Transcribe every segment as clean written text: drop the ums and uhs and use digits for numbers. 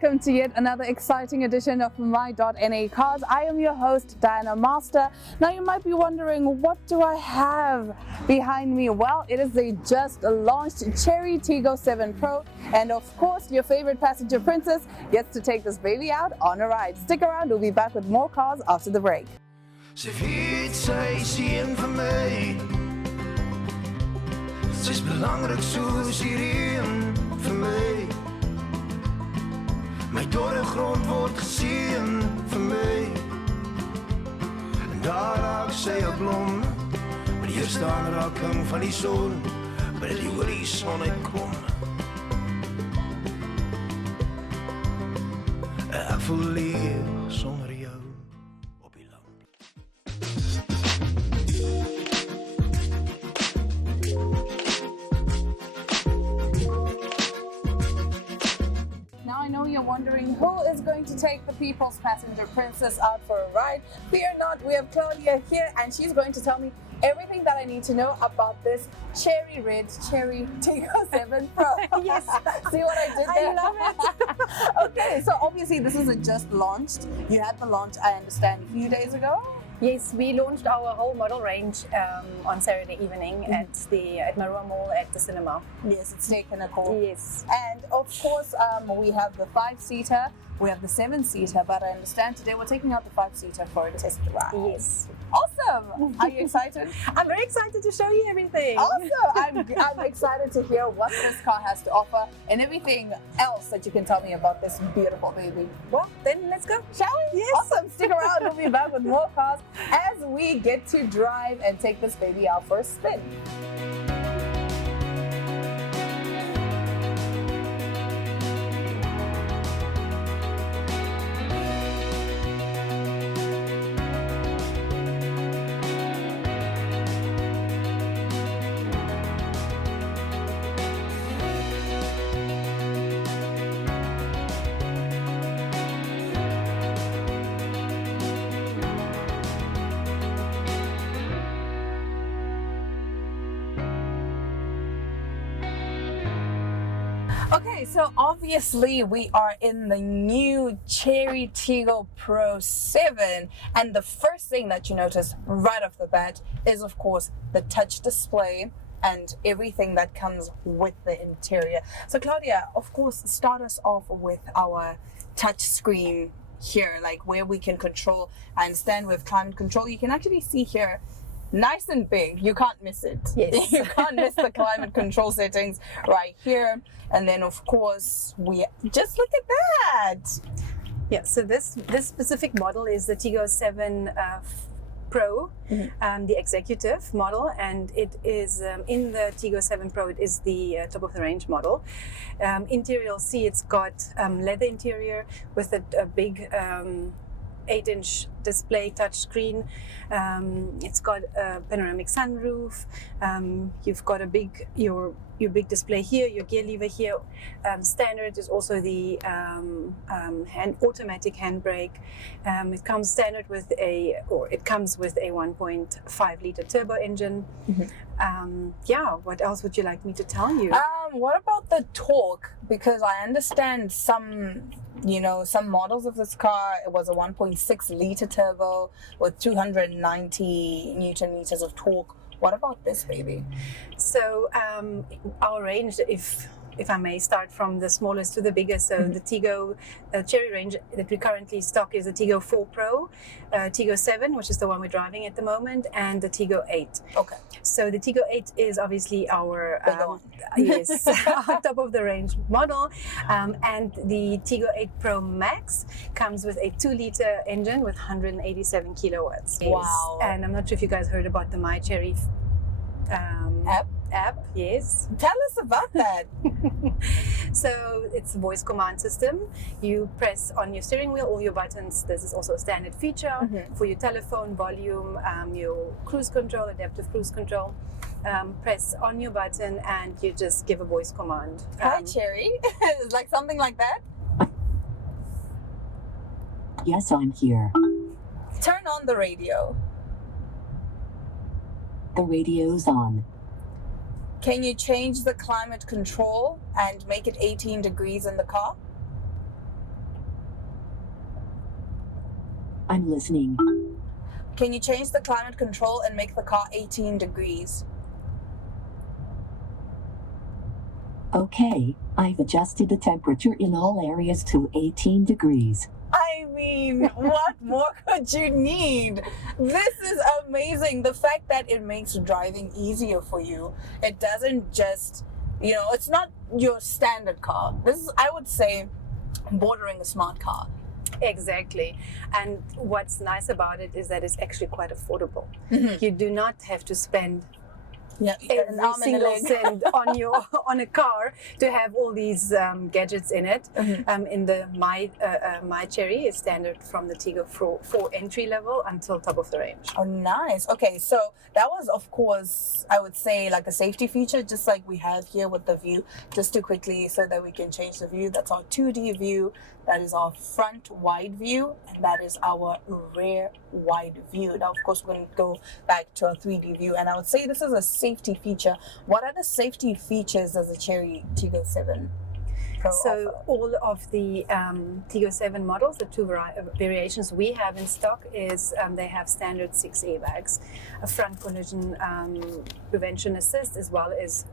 welcome to yet another exciting edition of my.na Cars. I am your host, Diana Master. Now you might be wondering, what do I have behind me? Well, it is the just launched Chery Tiggo 7 Pro, and of course your favorite passenger princess gets to take this baby out on a ride. Stick around, we'll be back with more cars after the break. Ze weet, zij zien van mij. Het is belangrijk zoals hierin voor mij. Mijn dorre grond wordt gezien voor mij. En daar raak zij op blom. Maar hier staan raken van die zon. Maar die horizon ik kom. Ik voel leeg zonder jou. Now I know you're wondering who is going to take the people's passenger princess out for a ride. Fear not, we have Claudia here and she's going to tell me everything that I need to know about this cherry red Chery Tiggo 7 Pro. Yes. See what I did there? I love it. Okay, so obviously this is a just launched. You had the launch, I understand, a few days ago. Yes, we launched our whole model range on Saturday evening at Marua Mall at the cinema. Yes, it's taken a call. Yes. And of course, we have the 5-seater, we have the 7-seater, but I understand today we're taking out the 5-seater for a test ride. Yes. Awesome! Are you excited? I'm very excited to show you everything. Awesome! I'm excited to hear what this car has to offer and everything else that you can tell me about this beautiful baby. Well, then let's go. Shall we? Yes. Awesome! Stick around, we'll be back with more cars as we get to drive and take this baby out for a spin. Okay, so obviously we are in the new Chery Tiggo Pro 7, and the first thing that you notice right off the bat is of course the touch display and everything that comes with the interior. So Claudia, of course, start us off with our touch screen here, like where we can control. I understand with climate control, you can actually see here, nice and big, you can't miss it. Yes. You can't miss the climate control settings right here. And then of course, we just look at that. Yeah, so this specific model is the Tiggo 7 Pro, the executive model, and it is in the Tiggo 7 Pro, it is the top of the range model. Interior, you'll see it's got leather interior with a big 8-inch display touchscreen. It's got a panoramic sunroof. You've got your big display here, your gear lever here. Standard is also the automatic handbrake. It comes standard with it comes with a 1.5 liter turbo engine. Yeah, what else would you like me to tell you? What about the torque? Because I understand some models of this car, it was a 1.6 liter turbo with 290 Newton meters of torque. What about this baby? So our range, if I may start from the smallest to the biggest, so the Tiggo Chery range that we currently stock is the Tiggo 4 Pro, Tiggo 7, which is the one we're driving at the moment, and the Tiggo 8. Okay. So the Tiggo 8 is obviously our yes, our top of the range model, and the Tiggo 8 Pro Max comes with a 2-liter engine with 187 kilowatts. Wow. Yes. And I'm not sure if you guys heard about the MyChery app. Yes. Tell us about that. So it's a voice command system. You press on your steering wheel all your buttons. This is also a standard feature for your telephone, volume, your cruise control, adaptive cruise control. Press on your button and you just give a voice command. Hi, Chery. Like something like that? Yes, I'm here. Turn on the radio. The radio's on. Can you change the climate control and make it 18 degrees in the car? I'm listening. Can you change the climate control and make the car 18 degrees? Okay, I've adjusted the temperature in all areas to 18 degrees. I mean, what more could you need? This is amazing. The fact that it makes driving easier for you. It doesn't just, it's not your standard car. This is, I would say, bordering a smart car. Exactly. And what's nice about it is that it's actually quite affordable. You do not have to spend every single cent on a car to have all these gadgets in it. In the my Chery is standard from the Tiggo for entry level until top of the range. Oh, nice. Okay, so that was, of course, I would say like a safety feature, just like we have here with the view. Just to quickly, so that we can change the view. That's our 2D view. That is our front wide view, and that is our rear wide view. Now, of course, we're going to go back to our 3D view, and I would say this is a safety feature. What are the safety features does the Chery Tiggo 7 Pro offer? All of the Tiggo 7 models, the two variations we have in stock is they have standard 6 airbags, a front collision prevention assist, as well as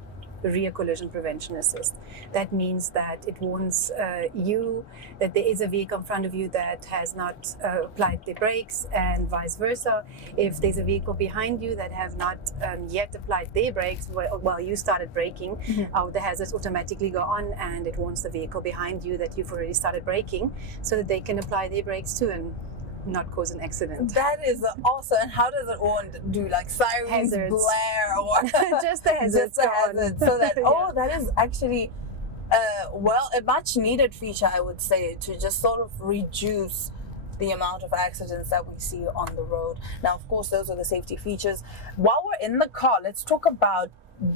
rear collision prevention assist. That means that it warns you that there is a vehicle in front of you that has not applied the brakes, and vice versa. If there's a vehicle behind you that have not yet applied their brakes while you started braking, the hazards automatically go on, and it warns the vehicle behind you that you've already started braking, so that they can apply their brakes too and not cause an accident. That is awesome. And how does it do like sirens Hazards. blare or Just the hazards. just the hazards, so that that is actually a much needed feature, I would say, to just sort of reduce the amount of accidents that we see on the road. Now, of course, those are the safety features. While we're in the car, let's talk about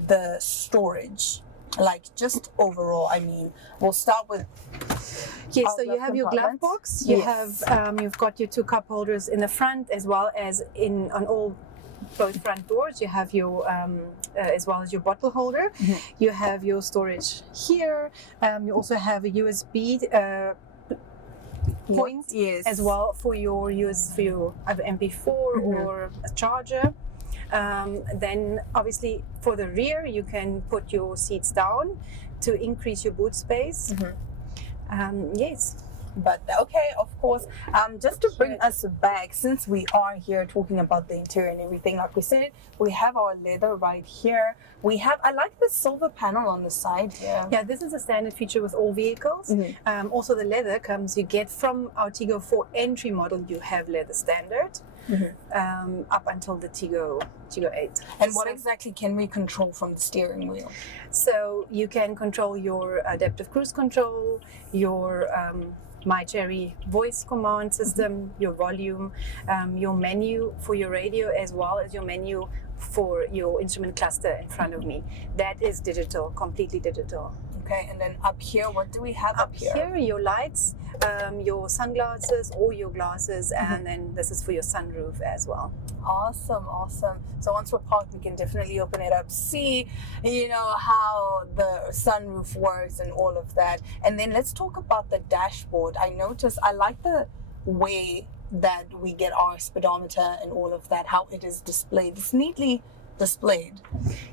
the storage. Like just overall, I mean, we'll start with. Yes, so you have your glove box. You have you've got your 2 cup holders in the front, as well as on both front doors. You have your as well as your bottle holder. You have your storage here. You also have a USB point, as well for your either MP4 or a charger. Then obviously for the rear, you can put your seats down to increase your boot space. Yes. But okay, of course, just to bring us back, since we are here talking about the interior and everything, like we said, we have our leather right here. I like the silver panel on the side here. Yeah, this is a standard feature with all vehicles. Also, the leather you get from our Tiggo 4 entry model, you have leather standard. Up until the Tiggo 8. And what exactly can we control from the steering wheel? So you can control your adaptive cruise control, your my Chery voice command system, your volume, your menu for your radio, as well as your menu for your instrument cluster in front of me. That is digital, completely digital. Okay, and then up here, what do we have up here? Up here, your lights, your sunglasses or your glasses, and then this is for your sunroof as well. Awesome, awesome. So once we're parked, we can definitely open it up, see, how the sunroof works and all of that. And then let's talk about the dashboard. I like the way that we get our speedometer and all of that, how it is displayed. It's neatly displayed.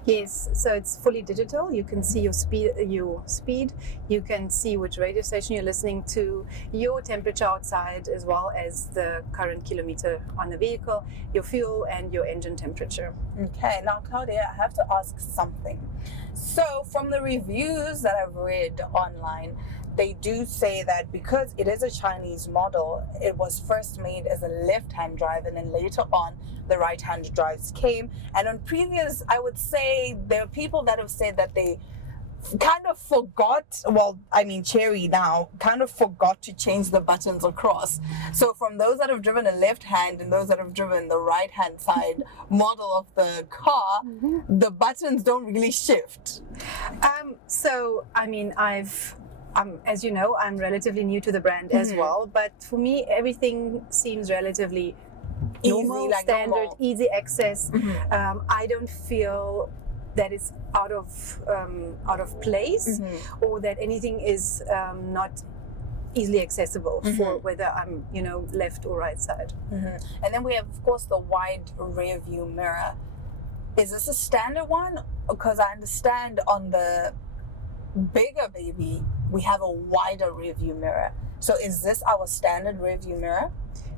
Yes, so it's fully digital. You can see your speed, you can see which radio station you're listening to, your temperature outside, as well as the current kilometer on the vehicle, your fuel and your engine temperature. Okay, now Claudia, I have to ask something. So from the reviews that I've read online, they do say that because it is a Chinese model, it was first made as a left-hand drive, and then later on the right-hand drives came. And on previous, I would say there are people that have said that they kind of forgot, Chery now kind of forgot to change the buttons across. So from those that have driven a left hand and those that have driven the right hand side model of the car, the buttons don't really shift. As you know, I'm relatively new to the brand as well, but for me, everything seems relatively normal, standard, easy access. I don't feel that it's out of place, or that anything is not easily accessible for whether I'm, left or right side. And then we have, of course, the wide rear view mirror. Is this a standard one? Because I understand on the bigger baby, we have a wider rear view mirror. So is this our standard rear view mirror?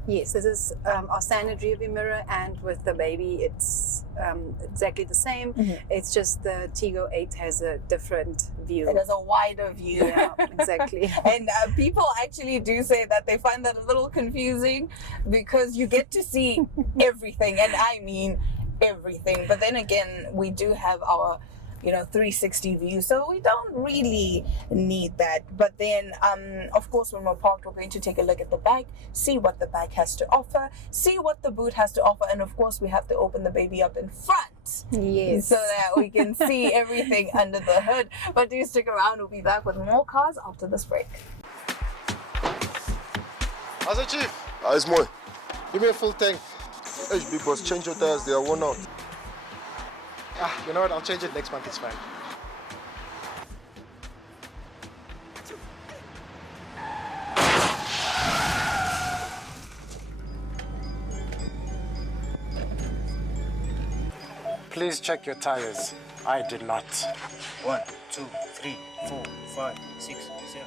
Yes, this is our standard rear view mirror, and with the baby, it's exactly the same. It's just the Tiggo 8 has a different view. It has a wider view. Yeah, exactly. And people actually do say that they find that a little confusing because you get to see everything, and I mean everything. But then again, we do have our 360 view, so we don't really need that. But then of course, when we're parked, we're going to take a look at the back, see what the back has to offer, see what the boot has to offer, and of course we have to open the baby up in front, Yes, so that we can see everything under the hood. But do stick around, we'll be back with more cars after this break. How's it, Chief? It's mooi. Give me a full tank. HB boss, change your tires, they are worn out. You know what? I'll change it next month. It's fine. Please check your tires. I did not. 1, 2, 3, 4, 5, 6, 7, 8.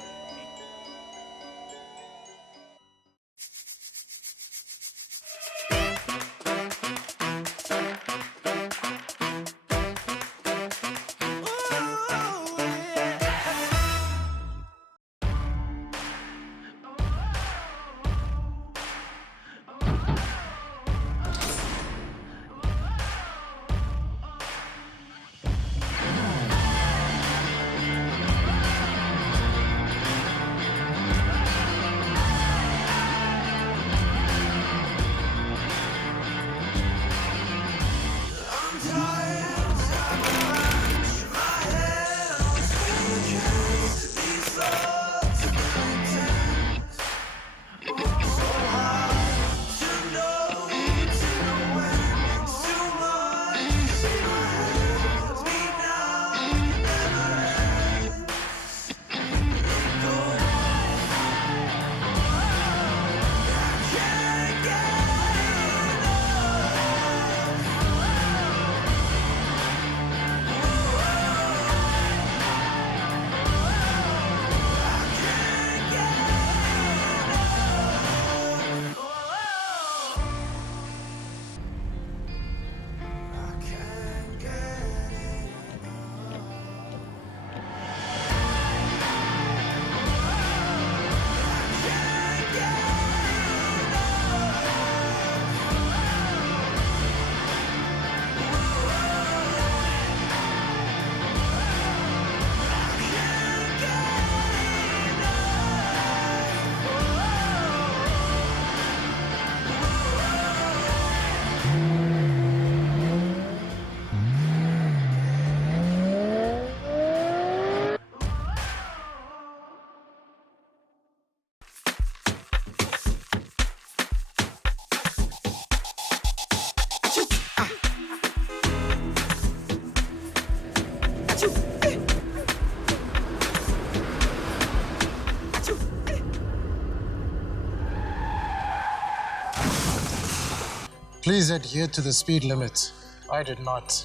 Please adhere to the speed limit. I did not.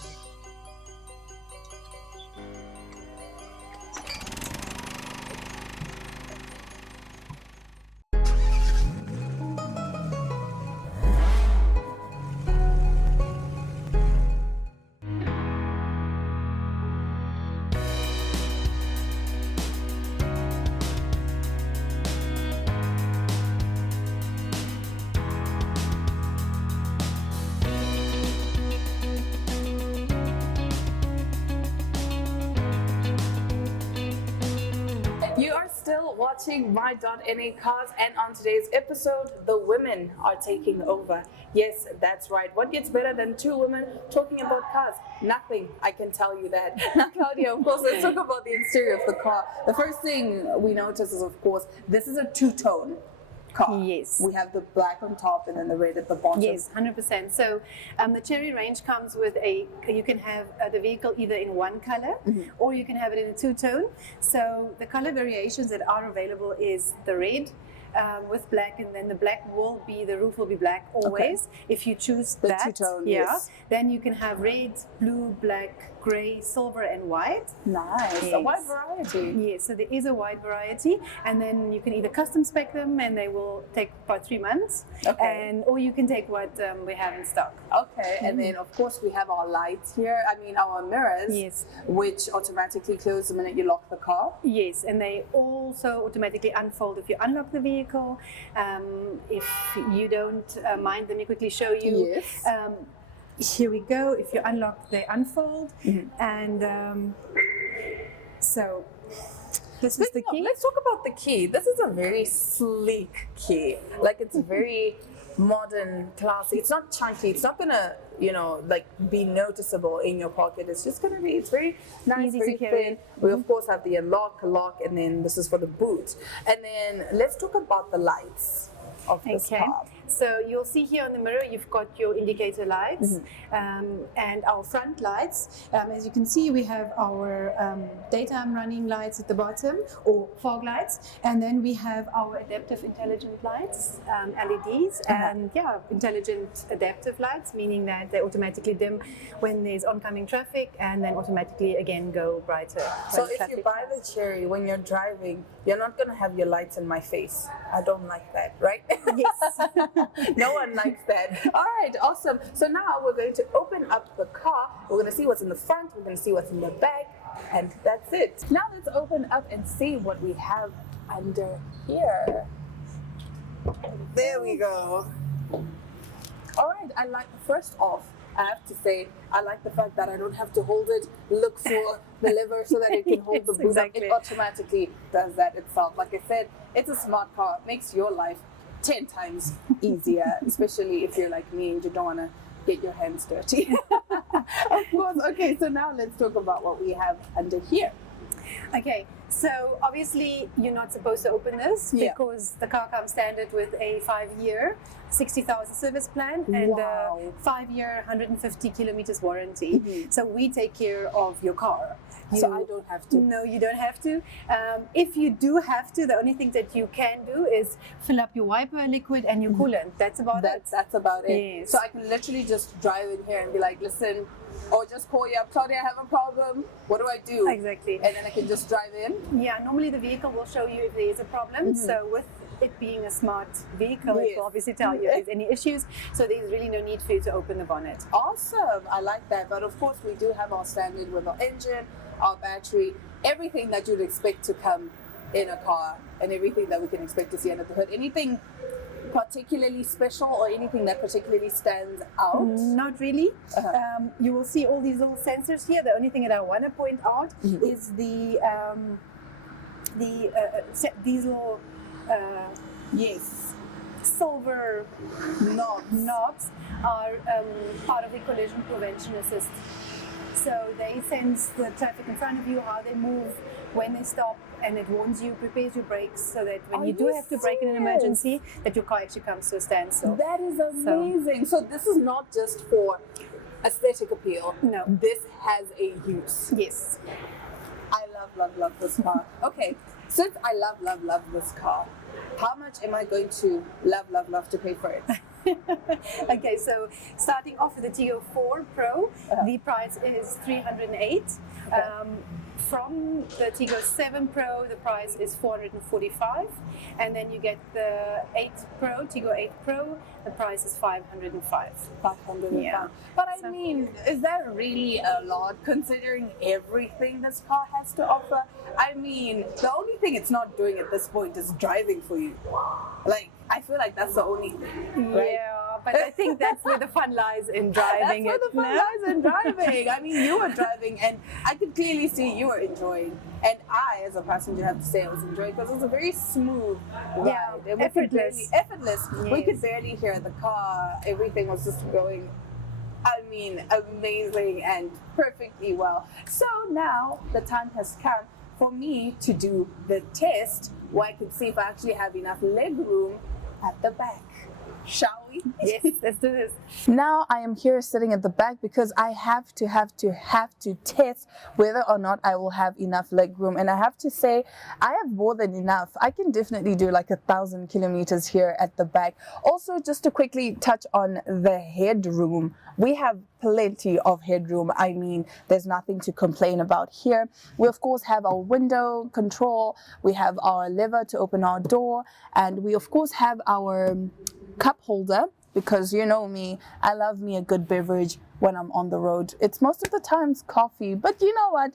Watching my.na cars, and on today's episode, the women are taking over. Yes, that's right. What gets better than two women talking about cars? Nothing, I can tell you that. Now, Claudia, of course, let's talk about the exterior of the car. The first thing we notice is, of course, this is a two-tone. car. Yes. We have the black on top and then the red at the bottom. Yes, 100%. So the Chery range comes with you can have the vehicle either in one color or you can have it in a two-tone. So the color variations that are available is the red with black, and then the black the roof will be black always. If you choose The that, two-tone, yes. then you can have red, blue, black, grey, silver and white. Nice. A Yes. wide variety. Yes, so there is a wide variety, and then you can either custom spec them and they will take about 3 months, Okay. or you can take what we have in stock. Okay, and then of course we have our lights here. I mean our mirrors, Yes. which automatically close the minute you lock the car. Yes, and they also automatically unfold if you unlock the vehicle. If you don't mind, let me quickly show you. Yes. Here we go. If you unlock, they unfold, and so this is the key. Let's talk about the key. This is a very sleek key. Like it's very modern, classy. It's not chunky. It's not gonna, like be noticeable in your pocket. It's just gonna be. It's very nice, Easy very to carry. thin. We of course have the unlock, lock, and then this is for the boot. And then let's talk about the lights of this car. So you'll see here on the mirror, you've got your indicator lights and our front lights. As you can see, we have our daytime running lights at the bottom, or fog lights, and then we have our adaptive intelligent lights, LEDs, and intelligent adaptive lights, meaning that they automatically dim when there's oncoming traffic, and then automatically again go brighter. So when if traffic you buy the Chery, when you're driving, you're not gonna have your lights in my face. I don't like that, right? Yes. No one likes that. All right, awesome. So now we're going to open up the car. We're going to see what's in the front. We're going to see what's in the back. And that's it. Now let's open up and see what we have under here. There we go. All right, first off, I have to say, I like the fact that I don't have to hold it, look for the lever so that it can hold the Yes, boot up. exactly. It automatically does that itself. Like I said, it's a smart car. It makes your life 10 times easier, especially if you're like me and you don't want to get your hands dirty. Of course. Okay, so now let's talk about what we have under here. Okay, so obviously you're not supposed to open this because the car comes standard with a 5-year, 60,000 service plan and Wow. a 5-year, 150 kilometers warranty. So we take care of your car. So I don't have to. No, you don't have to. If you do have to, the only thing that you can do is fill up your wiper liquid and your coolant. That's about it. That's about it. Yes. So I can literally just drive in here and be like, listen, or just call you up, Claudia, I have a problem. What do I do? Exactly. And then I can just drive in. Yeah, normally the vehicle will show you if there is a problem. So with it being a smart vehicle, it Yes. will obviously tell you if there's any issues. So there's really no need for you to open the bonnet. Awesome. I like that. But of course, we do have our standard with our engine, our battery, everything that you'd expect to come in a car, and everything that we can expect to see under the hood. Anything particularly special or anything that particularly stands out? Not really. You will see all these little sensors here. The only thing that I want to point out is these little Yes. silver knobs are part of the collision prevention assist. So they sense the traffic in front of you, how they move, when they stop, and it warns you, prepares your brakes so that when Are you do you have to brake in an serious? emergency, that your car actually comes to a standstill. That is amazing. So this is not just for aesthetic appeal. No. This has a use. Yes. I love this car. Okay, since I love this car, how much am I going to love to pay for it? Okay, so starting off with the Tiggo 4 Pro, the price is 308. From the Tiggo 7 Pro, the price is 445, and then you get the 8 Pro, Tiggo 8 Pro, the price is 505. 505. Yeah. But I mean, is that really a lot considering everything this car has to offer? I mean, the only thing it's not doing at this point is driving for you. Like, I feel like that's the only thing, right? Yeah, but I think that's where the fun lies in driving. That's where the fun lies in driving. I mean, you were driving, and I could clearly see you were enjoying. And I, as a passenger, have to say I was enjoying because it was a very smooth ride. Yeah, And we could effortless. effortless. We could Yes. barely hear the car. Everything was just going, I mean, amazing and perfectly well. So now the time has come for me to do the test where I could see if I actually have enough leg room at the back. Shall we? Yes, let's do this. Now I am here sitting at the back because I have to test whether or not I will have enough leg room, and I have to say I have more than enough. I can definitely do like 1,000 kilometers here at the back. Also, just to quickly touch on the headroom, we have plenty of headroom. I mean, there's nothing to complain about here. We of course have our window control, we have our lever to open our door, and we of course have our cup holder, because you know me, I love me a good beverage when I'm on the road. It's most of the times coffee, but you know what?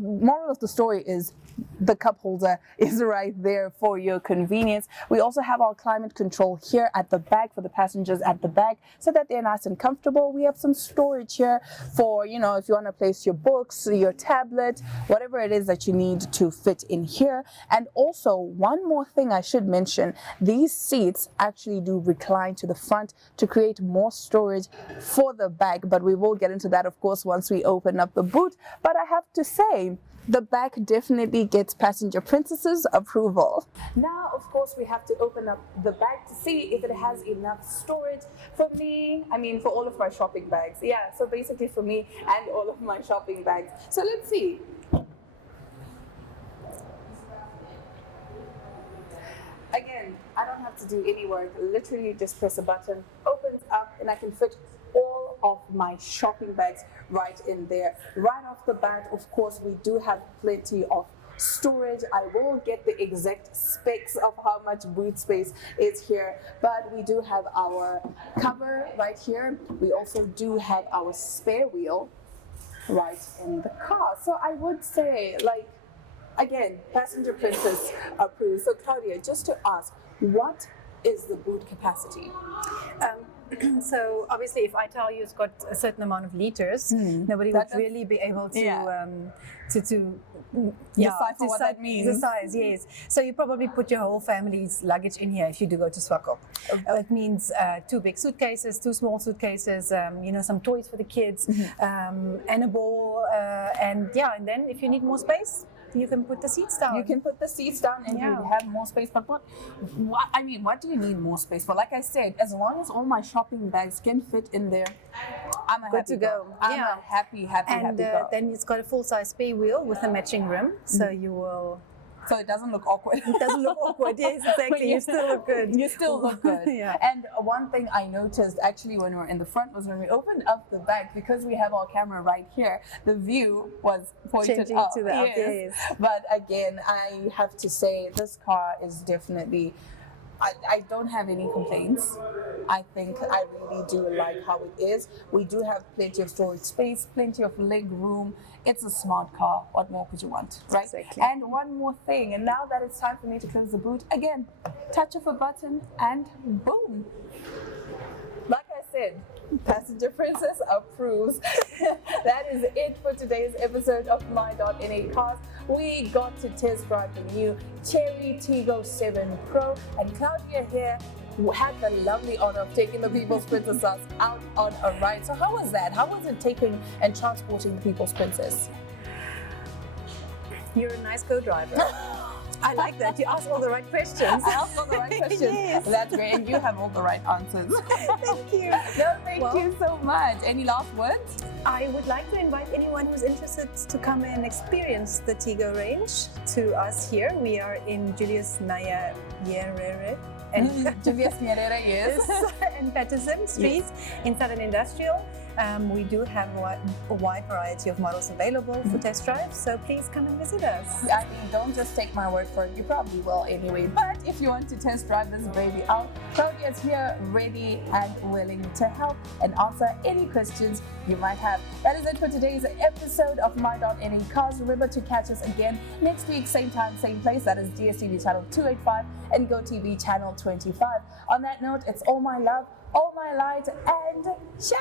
Moral of the story is the cup holder is right there for your convenience. We also have our climate control here at the back for the passengers at the back so that they're nice and comfortable. We have some storage here for, you know, if you want to place your books, your tablet, whatever it is that you need to fit in here. And also, one more thing I should mention, these seats actually do recline to the front to create more storage for the back, but we will get into that of course once we open up the boot. But I have to say, the back definitely gets passenger princess's approval. Now, of course, we have to open up the back to see if it has enough storage for me. I mean, for all of my shopping bags. Yeah, so basically for me and all of my shopping bags. So let's see. Again, I don't have to do any work. Literally just press a button, opens up, and I can fit all of my shopping bags right in there. Right off the bat, of course, we do have plenty of storage. I will get the exact specs of how much boot space is here, but we do have our cover right here. We also do have our spare wheel right in the car. So I would say, like, again, passenger princess approved. So Claudia, just to ask, what is the boot capacity? So obviously, if I tell you it's got a certain amount of liters, nobody would really be able to decipher what that means. The size, yes. So you probably put your whole family's luggage in here if you do go to Swakop. It means 2 big suitcases, 2 small suitcases, you know, some toys for the kids, and a ball, and then if you need more space, you can put the seats down. You can put the seats down and you have more space. But what do you need more space for? Like I said, as long as all my shopping bags can fit in there, I'm a Good happy to go. girl. I'm a happy girl. Then it's got a full-size spare wheel with a matching rim, so you will. So it doesn't look awkward. It doesn't look awkward. Yes, exactly. You still look good. You still look good. Yeah. And one thing I noticed actually when we were in the front was when we opened up the back, because we have our camera right here, the view was pointed Changing up. to the up, yes. But again, I have to say this car is definitely, I don't have any complaints. I think I really do like how it is. We do have plenty of storage space, plenty of leg room. It's a smart car. What more could you want, right? Exactly. And one more thing, and now that it's time for me to close the boot, again, touch of a button and boom. Like I said, Passenger Princess approves. That is it for today's episode of my.na Cars. We got to test drive the new Chery Tiggo 7 Pro, and Claudia here had the lovely honor of taking the People's Princess out on a ride. So how was that? How was it taking and transporting the People's Princess? You're a nice co-driver. I like that. You ask all the right questions. I asked all the right questions. Yes. That's great. And you have all the right answers. Thank you. No, thank you so much. Any last words? I would like to invite anyone who's interested to come and experience the Tiggo range to us here. We are in Julius Nyerere and Julius Nyerere, yes. and Patterson Streets in Southern Industrial. We do have a wide variety of models available for test drives, so please come and visit us. I mean, don't just take my word for it. You probably will anyway. But if you want to test drive this baby out, Claudia is here, ready and willing to help and answer any questions you might have. That is it for today's episode of my.na Cars. Remember to catch us again next week, same time, same place. That is DStv channel 285 and GOtv channel 25. On that note, it's all my love, all my light, and ciao!